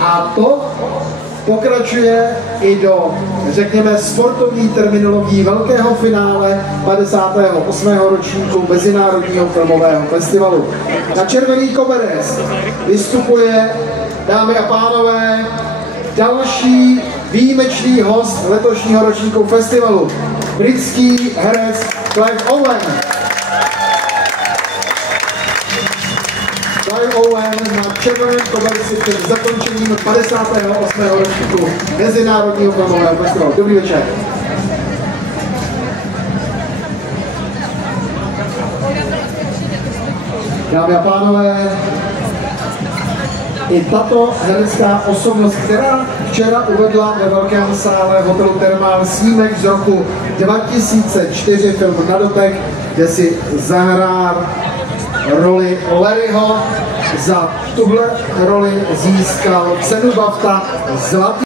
A to pokračuje i do, řekněme, sportovní terminologií velkého finále 58. ročníku Mezinárodního filmového festivalu. Na červený koberec vystupuje, dámy a pánové, další výjimečný host letošního ročníku festivalu. Britský herec Clive Owen. Clive Owen na červeném koberci před zakončením 58. ročníku Mezinárodního filmového festivalu. Dobrý večer. Dámy a pánové, i tato herecká osobnost, která včera uvedla ve velkém sále hotelu Thermal snímek z roku 2004, film Na dotek, kde si zahrál roli Larryho. Za tuhle roli získal cenu BAFTA Zlatý